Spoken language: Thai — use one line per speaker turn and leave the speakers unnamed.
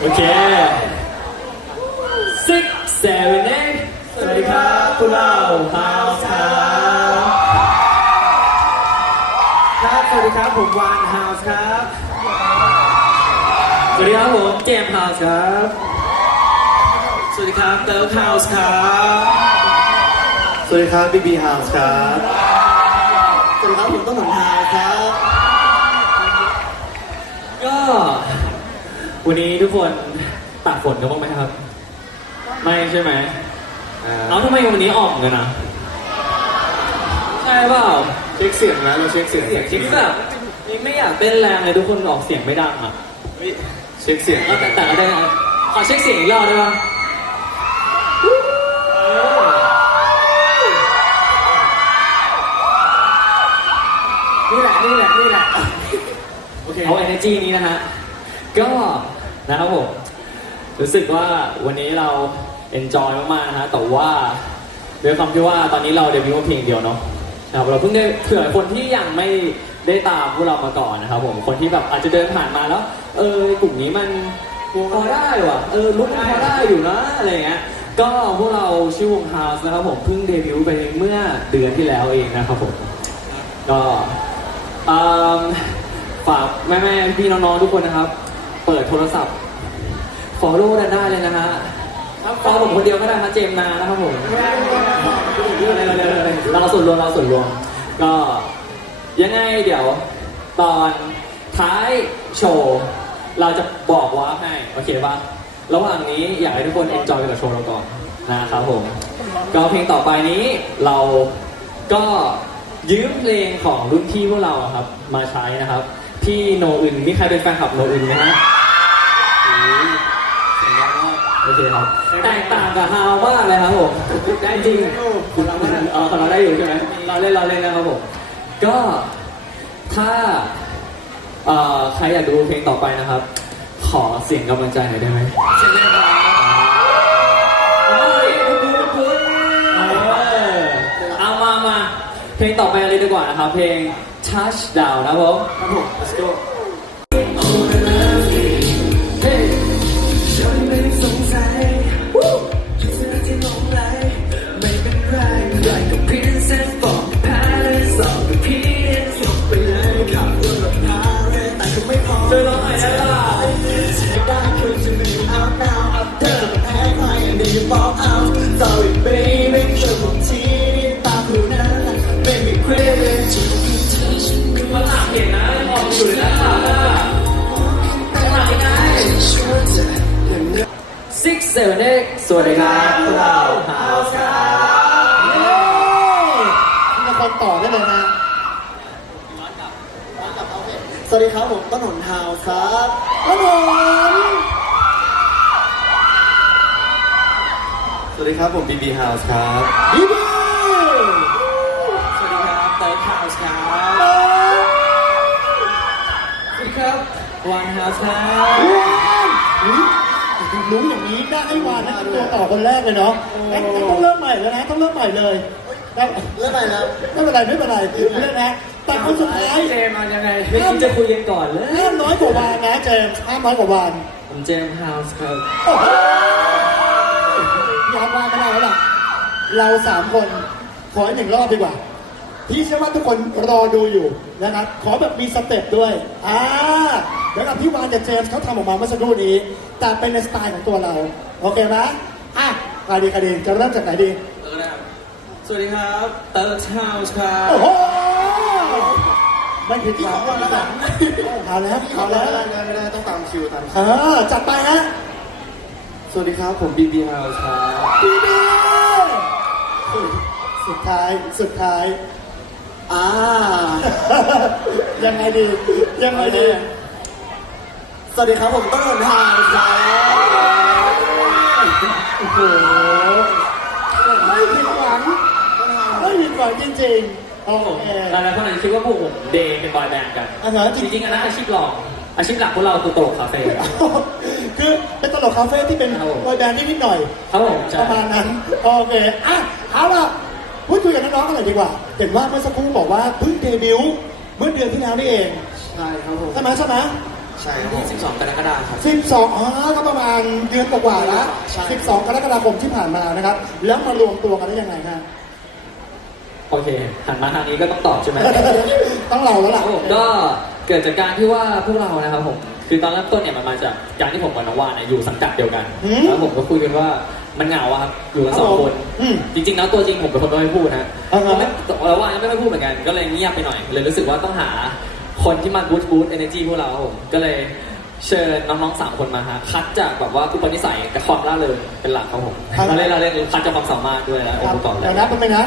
โอเค six seven eight สวัสดีครับพวกเรา House ครับ
ครับสวัสดีครับผมวานฮาวส์ครับ
สวัสดีครับผมเกม House ครับ
สวัสดีครับเติร์กฮาวส์ครับ
สวัสดีครับบีบีฮาวส์ครับ สวัสดีครับผมต้นหนฮาวส์ครับ
ก็ วันนี้ทุกคนตากฝนกันบ้างไหมครับ ไม่ใช่ไหมเอาทำไมวันนี้ออกกันนะใช่เปล่า
เช็คเสียงนะเราเช็คเสียง
เสียงที่แบบนี่ไม่อยากเต้นแรงเลยทุกคนออกเสียงไม่ดังอะ
เช็คเสียง
เอาแต่แต่ก็ได้นะขอเช็คเสียงอีกรอบได้ปะ
นี่แหละนี่แหละนี่แหละโอเค
เอา energy นี้นะฮะก็ นะครับผมรู้สึกว่าวันนี้เรา enjoy มากๆนะฮะแต่ว่าด้วยความที่ว่าตอนนี้เราเดบิวต์เพลงเดียวเนาะนะครับเราเพิ่งได้เผื่อคนที่ยังไม่ได้ตามพวกเรามาก่อนนะครับผมคนที่แบบอาจจะเดินผ่านมาแล้ว เออกลุ่มนี้มันพอได้ว่ะเออลุกมันพอได้อยู่นะอะไรเงี้ยก็พวกเราชื่อวง House นะครับผมเพิ่งเดบิวต์ไปเมื่อเดือนที่แล้วเองนะครับผมก็ฝากแม่ๆพี่น้องๆทุกคนนะครับ เปิดโทรศัพท์ follow กันได้เลยนะฮะฟอลผมคนเดียวก็ได้นะเจมส์นานะครับผมเราส่วนรวมเราส่วนรวม ก็ยังไงเดี๋ยวตอนท้ายโชว์เราจะบอกว่าให้โอเคปะระหว่างนี้อยากให้ทุกคน enjoy ไปกับโชว์เราก่อนนะครับผม ก็เพลงต่อไปนี้เราก็ยืมเพลงของรุ่นพี่พวกเราอะครับ มาใช้นะครับ พี่โนอึนมีใครเป็นแฟนคลับโนอึนไหมฮะโอเคครับแตกต่างกับฮาวมากเลยครับผมได้จริงคุณเราเออของเราได้อยู่ใช่ไหมเราเล่นเราเล่นนะครับผมก็ถ้าเอ่อใครอยากดูเพลงต่อไปนะครับ ขอเสียงกำลังใจหน่อยได้ไหม
เช่นเดียวกัน
เพลงต่อไปเลยดีกว่านะครับเพลง Touchdown นะครับผม
ครับผม let's go
six seven eight สวัสดีครับพวกเรา House ครับ
มีคนต่อได้เลยนะสวัสดีครับผมต้นหนฮาวส์ครับต้นหนสวัสดีครับผมบีบีฮาวส์ครับบีบี
สวัสดีครับเติร์ดฮาวส์ครับสวัสดีครับวันฮาวส์ครับ
รู้อย่างนี้ได้ให้วานนะเป็นตัวต่อคนแรกเลยเนาะงั้นงั้นต้องเริ่มใหม่แล้วนะต้องเริ่มใหม่เลยได้
เรื่องอะไรนะ
ไม่เป็นไรไม่เป็นไรเรื่องนะแต่คนสุดท้าย
เจมส์มายังไง
ไม่คิดจะคุยกันก่อนเลย
ห้ามน้อยกว่าวานนะเจมส์ห้ามน้อยกว่าวาน
ผมเจมส์ House ครับ
โอ้โหยอมวานไม่ได้แล้วล่ะเราสามคนขออีกหนึ่งรอบดีกว่าพี่เชื่อว่าทุกคนรอดูอยู่นะครับขอแบบมีสเต็ปด้วยอ่า เดี๋ยวกับพี่วานกับเจมส์เขาทำออกมาเมื่อสักครู่นี้ แต่เป็นในสไตล์ของตัวเรา โอเคไหมอะใครดีใครดีจะเริ่มจากไหนดี
เติร์ดครับสวัสดีครับเติร์ดฮาวส์ครั
โอ้
บ
โหไม่ผิดหวังแล้วนะเอาแล้ว
เอา
เอา
แล้
แล้วว
ไม่ได้ไม่ได้ต้องตามคิวตามคิว
เออจัดไปฮะ
สวัสดีครับผมบีบีฮาวส์ครับ
ดีดีสุดท้ายสุดท้าย
อ่า
ยังไงดียังไงดี
สวัสดีครับผมต้นหนฮาวส์ครับ
โอ้โหไม่ผิดหวังไม่ผิดหวังจริงๆโอเค
หลายๆคนอาจจะคิดว่าพวกผมเดย์เป็นบอยแบนด์กัน
อ่าฮะจ
จ
ริง
ริงๆอันนั้นอาชีพรองอาชีพหลักพวกเราคือตลกคาเฟ่
ๆคือเป็นตลกคาเฟ่ที่เป็น
ครับผม
บอยแบนด์นิดๆหน่อย
ครับผมใช่
ประมาณนั้นโอเคอะเอาล่ะพูดคุยกับน้องๆกันหน่อยดีกว่า เห็นว่าเมื่อสักครู่บอกว่าเพิ่งเดบิวต์เมื่อเดือนที่แล้วนี่เอง
ใช่ครับผม
ใช่ไหมใช่ไหม
ใช่ครับผม
22กรกฎาคมครับ
12 อ๋อ ก็ประมาณเดือนกว่าๆแล้ว
ใช่
12 กรกฎาคมที่ผ่านมานะครับ แล้วมารวมตัวกันได้ยังไงฮะ
โอเค หันมาทางนี้ก็ต้องตอบใช่ไหม
ต้องเราแล้ว
ค
ล่ะ
รับผมก็เกิดจากการที่ว่าพวกเรานะครับผมคือตอนเริ่มต้นเนี่ยมันมาจากการที่ผมกับน้องวานเนี่ยอยู่สังกัดเดียวกัน
อืม
แล้วผมก็คุยกันว่ามันเหงาอะครับอยู่กันสองคน
อืม
จริงๆแล้วตัวจริงผมเป็นคนไม่ค่อยพูดนะ
อ่าฮะ
ก็ไม่แล้ววานก็ไม่ค่อยพูดเหมือนกันก็เลยเงียบไปหน่อยเลยรู้สึกว่าต้องหา คนที่มาบูสต์บูสต์เอเนจีพวกเราครับผมก็เลยเชิญน้องๆสามคนมาฮะคัดจากแบบว่าอุปนิสัยกับความร่าเริงเป็นหลักครับผม
ครับ
เราเล่นเราเล่นคัดจากความสามารถด้วยแล้วองค์ประกอบเล
เดี๋ย
ยว
นะเป็นไงนะ